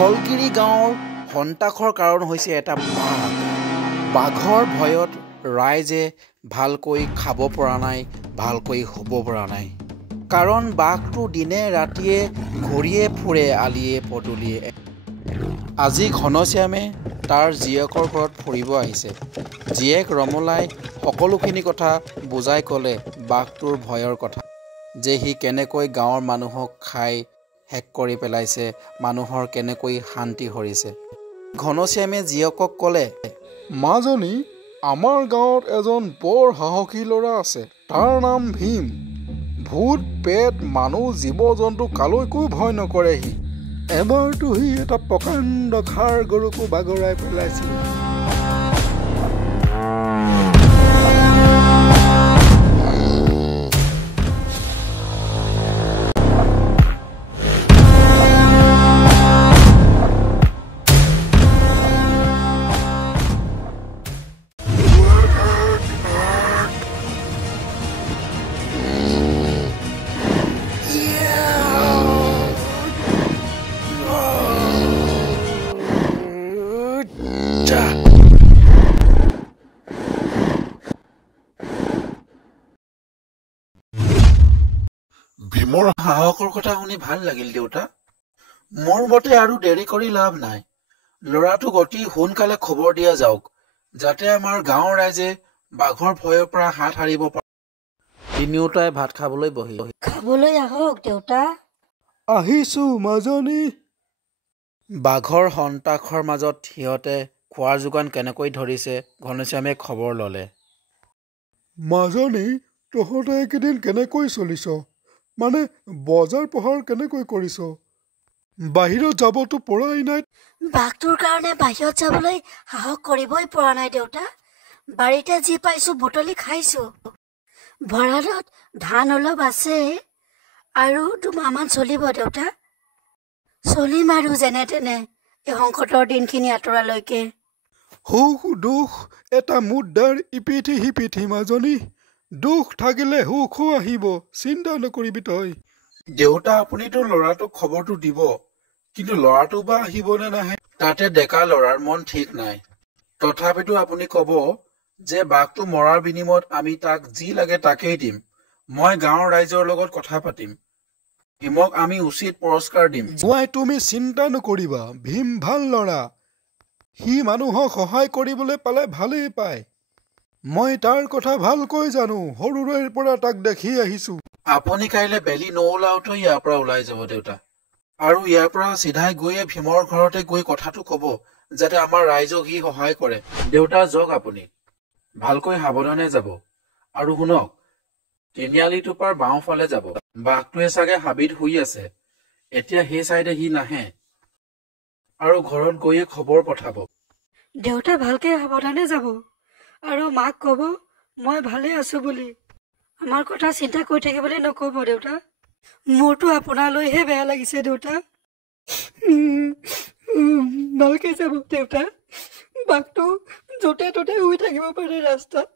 ফলগিৰি গাঁৱৰ সন্তাসৰ কাৰণ হৈছে এটা বাঘ। বাঘৰ ভয়ত ৰাইজে ভালকৈ খাব পৰা নাই, ভালকৈ শুব পৰা নাই। কাৰণ বাঘটো দিনে ৰাতিয়ে ঘূৰিয়ে ফুৰে আলিয়ে পদূলিয়ে। আজি ঘনশ্যামে তাৰ জীয়েকৰ ঘৰত ফুৰিব আহিছে। জীয়েক ৰমলাই সকলোখিনি কথা বুজাই ক'লে বাঘটোৰ ভয়ৰ কথা, যে সি কেনেকৈ গাঁৱৰ মানুহক খাই শেষ কৰি পেলাইছে, মানুহৰ কেনেকৈ শান্তি হৰিছে। ঘনশ্যামে জীয়েকক ক'লে, মাজনী, আমাৰ গাঁৱত এজন বৰ সাহসী ল'ৰা আছে। তাৰ নাম ভীম। ভূত পেট মানুহ জীৱ জন্তু কালৈকো ভয় নকৰে সি। এবাৰতো সি এটা প্ৰকাণ্ড খাৰ গৰুকো বাগৰাই পেলাইছিল। ভীমৰ সাহসৰ কথা শুনি ভাল লাগিল দেউতা। মোৰ মতে আৰু দেৰি কৰি লাভ নাই। ল'ৰাটোক অতি সোনকালে খবৰ দিয়া যাওক, যাতে আমাৰ গাঁৱৰ ৰাইজে বাঘৰ ভয়ৰ পৰা হাত সাৰিব পাৰে। তিনিওটাই ভাত খাবলৈ বহিল। খাবলৈ আহক দেউতা। আহিছো মাজনী। বাঘৰ সন্তাসৰ মাজত সিহঁতে খোৱাৰ যোগান কেনেকৈ ধৰিছে ঘনশ্যামে খবৰ ল'লে। মাজনী, তহঁতে এইকেইদিন কেনেকৈ চলিছ? মানে বজাৰ পোহাৰ কেনেকৈ কৰিছ? বাহিৰত যাবতো পৰাই নাই। বাঘটোৰ কাৰণে বাহিৰত যাবলৈ সাহস কৰিবই পৰা নাই দেউতা। বাৰীতে যি পাইছো বুটলি খাইছো। ভঁৰালত ধান অলপ আছে আৰু 2 মাহমান চলিব দেউতা। চলিম আৰু যেনে তেনে এই সংকটৰ দিনখিনি আঁতৰালৈকে। সুখ দুখ এটা মুদ্ৰাৰ ইপিঠি সিপিঠি মাজনী। দুখ থাকিলে সুখো আহিব, চিন্তা নকৰিবি তই। দেউতা, আপুনিতো ল'ৰাটোক খবৰটো দিব, কিন্তু ল'ৰাটো বা আহিব নে নাহে? তাতে ডেকা ল'ৰাৰ মন ঠিক নাই। তথাপিতো আপুনি ক'ব যে বাঘটো মৰাৰ বিনিময়ত আমি তাক যি লাগে তাকেই দিম। মই গাঁৱৰ ৰাইজৰ লগত কথা পাতিম। ভীমক আমি উচিত পুৰস্কাৰ দিম। তুমি চিন্তা নকৰিবা, ভীম ভাল ল'ৰা। সি মানুহক সহায় কৰিবলৈ পালে ভালেই পায়। মই তাৰ কথা ভালকৈ জানো, সৰুৰে পৰা তাক দেখি আহিছো। আপুনি কাইলৈ বেলি নোলাওঁতে ইয়াৰ পৰা ওলাই যাব দেউতা, আৰু ইয়াৰ পৰা চিধাই গৈয়ে ভীমৰ ঘৰতে গৈ কথাটো ক'ব, যাতে আমাৰ ৰাইজক সি সহায় কৰে। দেউতা যাওক, আপুনি ভালকৈ সাৱধানে যাব। আৰু শুনক, তিনিআলিটোপাৰ বাওঁফালে যাব। বাঘটোৱে চাগে হাবিত শুই আছে, এতিয়া সেই চাইডে সি নাহে। আৰু ঘৰত গৈয়ে খবৰ পঠাব। দেউতা ভালকে সাৱধানে যাব আৰু মাক ক'ব মই ভালে আছো বুলি। আমাৰ কথা চিন্তা কৰি থাকিবলৈ নক'ব দেউতা। মোৰতো আপোনালৈহে বেয়া লাগিছে দেউতা। ভালকে যাব দেউতা। বাঘটো য'তে ত'তে শুই থাকিব পাৰে ৰাস্তাত।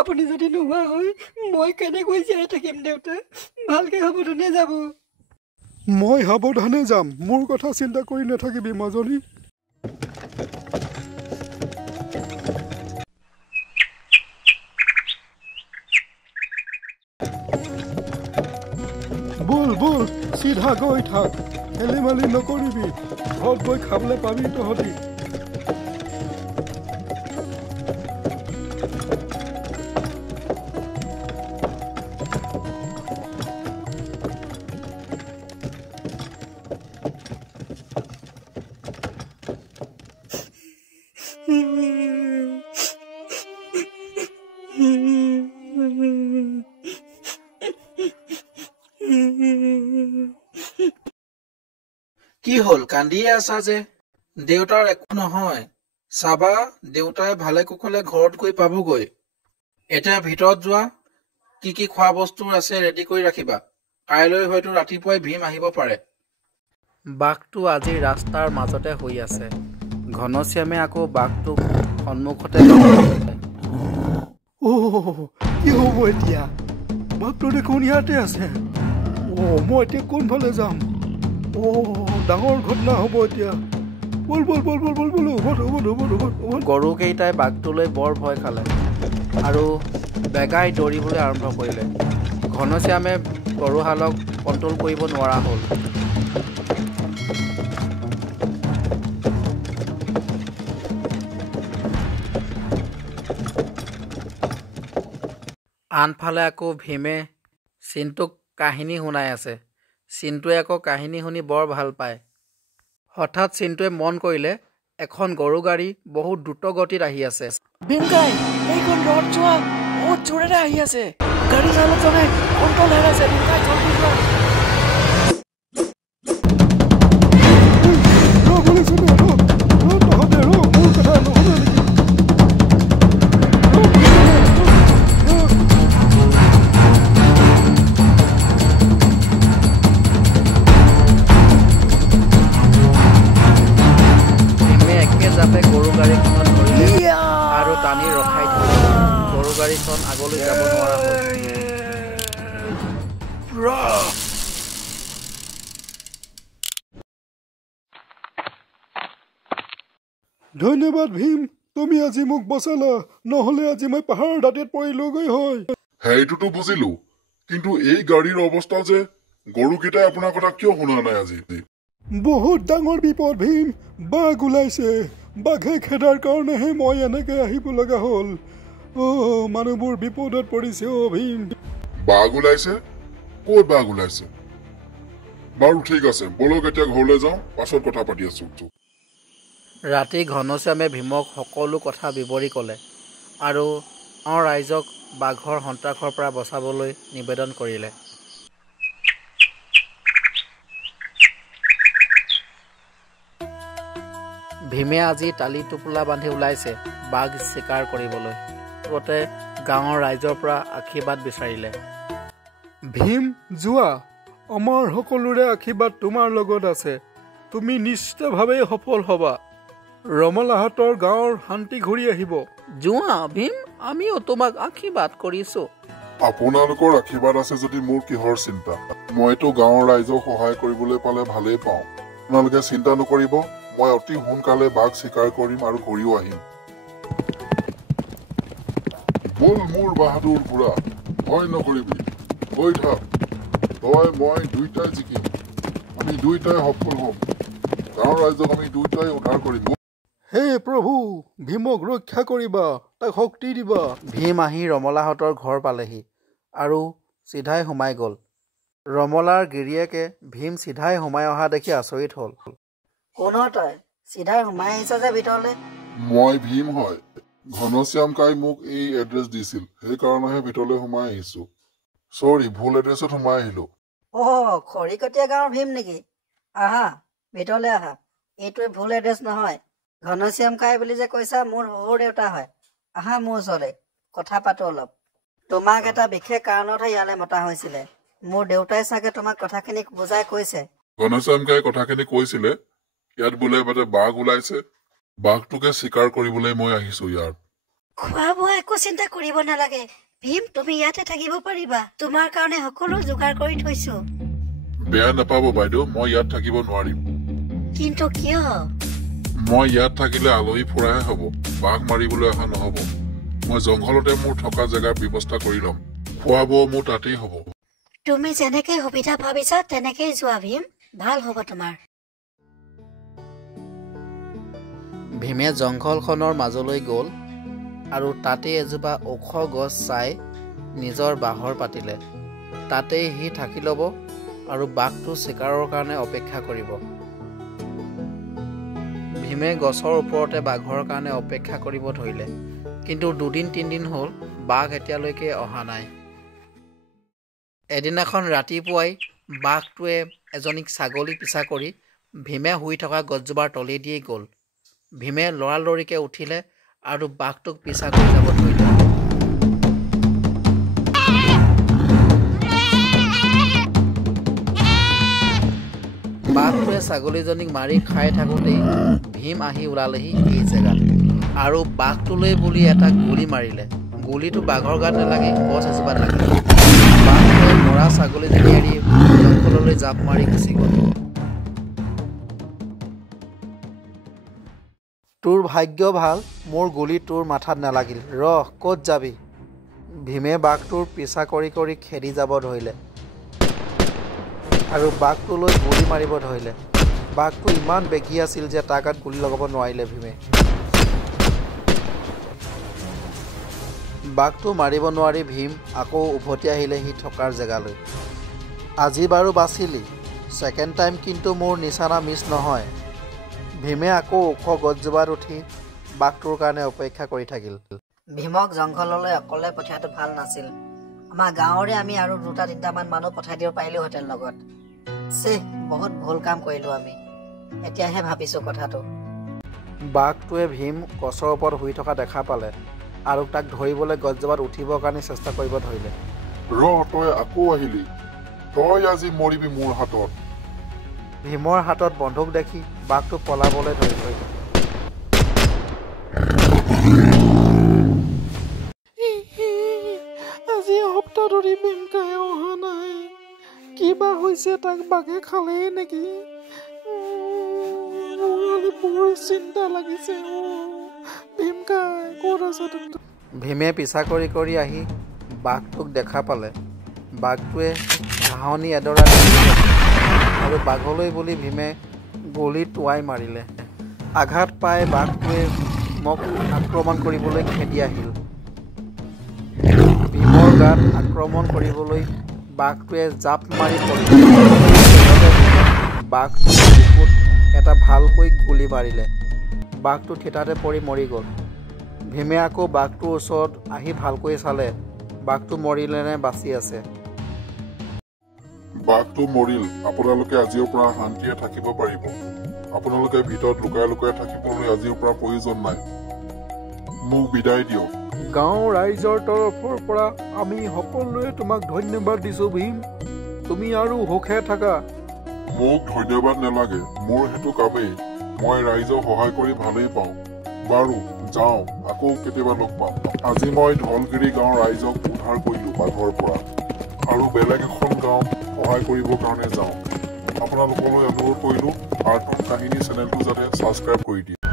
আপুনি যদি নোহোৱা হয় মই কেনেকৈ জীয়াই থাকিম দেউতা? ভালকে সাৱধানে যাব। মই সাৱধানে যাম, মোৰ কথা চিন্তা কৰি নাথাকিবি মাজনী। বল বল, চিধা গৈ থাক, খেলি মেলি নকৰিবি। ঘৰত গৈ খাবলৈ পাবি তহঁতি। কি হ'ল, কান্দিয়ে আছা যে? দেউতাৰ একো নহয়, চাবা দেউতাই ভালে কুশলে ঘৰত গৈ পাবগৈ। এতিয়া ভিতৰত যোৱা, কি কি খোৱা বস্তু আছে ৰেডি কৰি ৰাখিবা। কাইলৈ হয়তো ৰাতিপুৱাই ভীম আহিব পাৰে। বাঘটো আজি ৰাস্তাৰ মাজতে শুই আছে। ঘনশ্যামে আকৌ বাঘটোক সন্মুখতে কি হ'ব এতিয়া? বাঘটো দেখোন ইয়াতে আছে। মই এতিয়া কোনফালে যাম? ডাঙৰ ঘটনা হ'ব এতিয়া বল বল বল বল বল বল গৰুকেইটাই বাঘটোলৈ বৰ ভয় খালে আৰু বেগাই দৌৰিবলৈ আৰম্ভ কৰিলে ঘনশ্যামে গৰুহালক কণ্ট্ৰল কৰিব নোৱাৰা হ'ল আনফালে আকৌ ভীমে চিন্তুক কাহিনী শুনাই আছে চিন্তুৱে আকৌ কাহিনী শুনি বৰ ভাল পায় হঠাৎ চিন্তুৱে মন কৰিলে এখন গৰু গাড়ী বহুত দ্ৰুত গতিত আহি আছে ভীমকাই এইখন ৰথ চোৱা বহুত জোৰেৰে আহি আছে গাড়ী চালকজনে কণ্ট্ৰল হেৰাইছে ভীমকাই জলদি যোৱা গৰু গাড়ীখনত ধৰিলে আৰু টানি ৰখাই দিলে গৰু গাড়ীখন আগলৈ যাব নোৱাৰা হ'ল ধন্যবাদ ভীম তুমি আজি মোক বচালা নহলে আজি মই পাহাৰৰ দাঁতিত পৰিলোগৈ হয় সেইটোতো বুজিলো কিন্তু এই গাড়ীৰ অৱস্থা যে গৰুকেইটাই আপোনাৰ কথা কিয় শুনা নাই আজি বহুত ডাঙৰ বিপদ ভীম বাঘ ওলাইছে বাঘে খেদাৰ কাৰণেহে মই এনেকে আহিব লগা হ'ল মানুহবোৰ বিপদত পৰিছে ভীম বাঘ ওলাইছে ক'ত বাঘ ওলাইছে বাৰু ঠিক আছে বলক এতিয়া ঘৰলৈ যাওঁ পাছত কথা পাতি আছো ৰাতি ঘনশ্যামে ভীমক সকলো কথা বিৱৰি ক'লে আৰু ৰাইজক বাঘৰ সন্ত্ৰাসৰ পৰা বচাবলৈ নিবেদন কৰিলে ভীমে আজি টালি টোপোলা বান্ধি ওলাইছে বাঘ চিকাৰ কৰিবলৈ লগতে গাঁৱৰ ৰাইজৰ পৰা আশীৰ্বাদ বিচাৰিলে ভীম যোৱা আমাৰ সকলোৰে আশীৰ্বাদ তোমাৰ লগত আছে তুমি নিশ্চিতভাৱে সফল হ'বা ৰমলাহাটৰ গাঁৱৰ শান্তি ঘূৰি আহিব যোৱা ভীম আমিও তোমাক আশীৰ্বাদ কৰিছো আপোনালোকৰ আশীৰ্বাদ আছে যদি মোৰ কিহৰ চিন্তা মইতো গাঁৱৰ ৰাইজক সহায় কৰিবলৈ পালে ভালেই পাওঁ আপোনালোকে চিন্তা নকৰিব মই অতি সোনকালে বাঘ চিকাৰ কৰিম আৰু ঘূৰিও আহিম বল মোৰ বাহাদুৰ বুঢ়া ভয় নকৰিবি গৈ থাক তই মই দুইটাই জিকিম আমি দুইটাই সফল হ'ম গাঁৱৰ ৰাইজক আমি দুইটাই উদ্ধাৰ কৰিম হে প্ৰভু ভীমক ৰক্ষা কৰিবা তাক শক্তি দিবা ভীম আহি ৰমলাহঁতৰ ঘৰ পালেহি আৰু চিধাই সোমাই গ'ল ৰমলাৰ গিৰিয়েকে ভীম চিধাই সোমাই অহা দেখি আচৰিত হ'ল কোন তই চিধাই সোমাই আহিছ যে ভিতৰলৈ মই ভীম হয় ঘনশ্যাম কাই মোক এই এড্ৰেছ দিছিল সেইকাৰণেহে ভিতৰলৈ সোমাই আহিছো চৰি ভুল এড্ৰেছত সোমাই আহিলো খৰিকটীয়া গাঁৱৰ ভীম নেকি আহা ভিতৰলৈ আহা এইটোৱে ভুল এড্ৰেছ নহয় ঘনশ্যাম কাই বুলি যে কৈছা মোৰ শহুৰ দেউতা হয় আহা মোৰ ওচৰলৈ কথা পাতো অলপ তোমাক এটা বিশেষ কাৰণতহে ইয়ালৈ মতা হৈছিলে মোৰ দেউতাই চাগে তোমাক কথাখিনি বুজাই কৈছে ঘনশ্যাম কাই কথাখিনি কৈছিলে ইয়াত বোলে বাঘ ওলাইছে বাঘটোকে চিকাৰ কৰিবলৈ মই আহিছো ইয়াত খোৱা বোৱা একো চিন্তা কৰিব নালাগে ভীম তুমি ইয়াতে থাকিব পাৰিবা তোমাৰ কাৰণে সকলো যোগাৰ কৰি থৈছো বেয়া নাপাব বাইদেউ মই ইয়াত থাকিব নোৱাৰিম কিন্তু কিয় মই ইয়াত থাকিলে আলহী ফুৰাহে হ'ব বাঘ মাৰিবলৈ অহা নহ'ব মই জংঘলতে মোৰ থকা জেগাৰ ব্যৱস্থা কৰি ল'ম খোৱা বোৱা মোৰ তাতেই হ'ব তুমি যেনেকৈ সুবিধা ভাবিছা তেনেকেই যোৱা ভীম ভাল হ'ব তোমাৰ ভীমে জংঘলখনৰ মাজলৈ গ'ল আৰু তাতে এজোপা ওখ গছ চাই নিজৰ বাহৰ পাতিলে তাতেই সি থাকি ল'ব আৰু বাঘটো চিকাৰৰ কাৰণে অপেক্ষা কৰিব ভীমে গছৰ ওপৰতে বাঘৰ কাৰণে অপেক্ষা কৰিব ধৰিলে কিন্তু 2-3 দিন হ'ল বাঘ এতিয়ালৈকে অহা নাই এদিনাখন ৰাতিপুৱাই বাঘটোৱে এজনীক ছাগলী পিছা কৰি ভীমে শুই থকা গছজোপাৰ তলেদিয়েই গ'ল ভীমে লৰালৰিকে উঠিলে আৰু বাঘটোক পিছা কৰি যাব ধৰিলে বাঘটোৱে ছাগলীজনীক মাৰি খাই থাকোঁতেই ভীম আহি ওলালেহি এই জেগাত আৰু বাঘটোলৈ বুলি এটা গুলী মাৰিলে গুলীটো বাঘৰ গাত নালাগে গছ এজোপাত লাগিলে বাঘটোৱে মৰা ছাগলীজনী এৰি জংঘললৈ জাপ মাৰি গুচি গ'ল তোৰ ভাগ্য ভাল মোৰ গুলি তোৰ মাথাত নালাগিল ৰহ ক'ত যাবি ভীমে বাঘটোৰ পিছা কৰি কৰি খেদি যাব ধৰিলে আৰু বাঘটোলৈ গুলি মাৰিব ধৰিলে বাঘটো ইমান বেগী আছিল যে তাৰ গাত গুলি লগাব নোৱাৰিলে ভীমে বাঘটো মাৰিব নোৱাৰি ভীম আকৌ উভতি আহিলে সি থকাৰ জেগালৈ আজি বাৰু বাচিলি ছেকেণ্ড টাইম কিন্তু মোৰ নিচানা মিছ নহয় ভীমে আকৌ ওখ গছজোপাত উঠি বাঘটোৰ কাৰণে অপেক্ষা কৰি থাকিল ভীমক জংঘললৈ অকলে পঠিয়াটো ভাল নাছিল আমাৰ গাঁৱৰে আমি আৰু 2-3টামান মানুহ পঠাই দিব পাৰিলোহেঁতেন লগত বহুত ভুল কাম কৰিলো আমি এতিয়াহে ভাবিছো কথাটো বাঘটোৱে ভীম গছৰ ওপৰত শুই থকা দেখা পালে আৰু তাক ধৰিবলৈ গছজোপাত উঠিবৰ কাৰণে চেষ্টা কৰিব ধৰিলে তই আকৌ আহিলি তই আজি মৰিবি মোৰ হাতত ভীমৰ হাতত বন্দুক দেখি বাঘটো পলাবলৈ ধৰিলে আজি এসপ্তাহ ধৰি ভীমকাই অহা নাই কিবা হৈছে তাক বাঘে খালেই নেকি বৰ চিন্তা লাগিছে ভীমকাই ক'ত আছে ভীমে পিছা কৰি কৰি আহি বাঘটোক দেখা পালে বাঘটোৱে ঘাঁহনি এডৰা আৰু বাঘলৈ বুলি ভীমে গুলি টোৱাই মাৰিলে আঘাত পাই বাঘটোৱে মোক আক্ৰমণ কৰিবলৈ খেদি আহিল ভীমৰ গাত আক্ৰমণ কৰিবলৈ বাঘটোৱে জাপ মাৰি পৰিল বাঘটোৰ বুকুত এটা ভালকৈ গুলি মাৰিলে বাঘটো থিতাতে পৰি মৰি গ'ল ভীমে আকৌ বাঘটোৰ ওচৰত আহি ভালকৈ চালে বাঘটো মৰিলে নে বাচি আছে বাঘটো মৰিল আপোনালোকে আজিৰ পৰা শান্তিৰে থাকিব পাৰিব আপোনালোকে ভিতৰত লুকাই লুকাই থাকিবলৈ আজিৰ পৰা প্ৰয়োজন নাই মোক বিদায় দিয়ক গাঁও ৰাইজৰ তৰফৰ পৰা আমি সকলোৱে তোমাক ধন্যবাদ দিছো ভীম তুমি আৰু সুখে থাকা মোক ধন্যবাদ নালাগে মোৰ সেইটো কামেই মই ৰাইজক সহায় কৰি ভালেই পাওঁ বাৰু যাওঁ আকৌ কেতিয়াবা লগ পাম আজি মই ঢলগিৰি গাঁৱৰ ৰাইজক উদ্ধাৰ কৰিলো বাঘৰ পৰা আৰু বেলেগ এখন গাঁও সহায় কৰিবৰ কাৰণে যাওঁ আপোনালোকলৈ অনুৰোধ কৰিলো কাৰ্টুন কাহিনী চেনেলটো যাতে ছাবস্ক্ৰাইব কৰি দিয়ে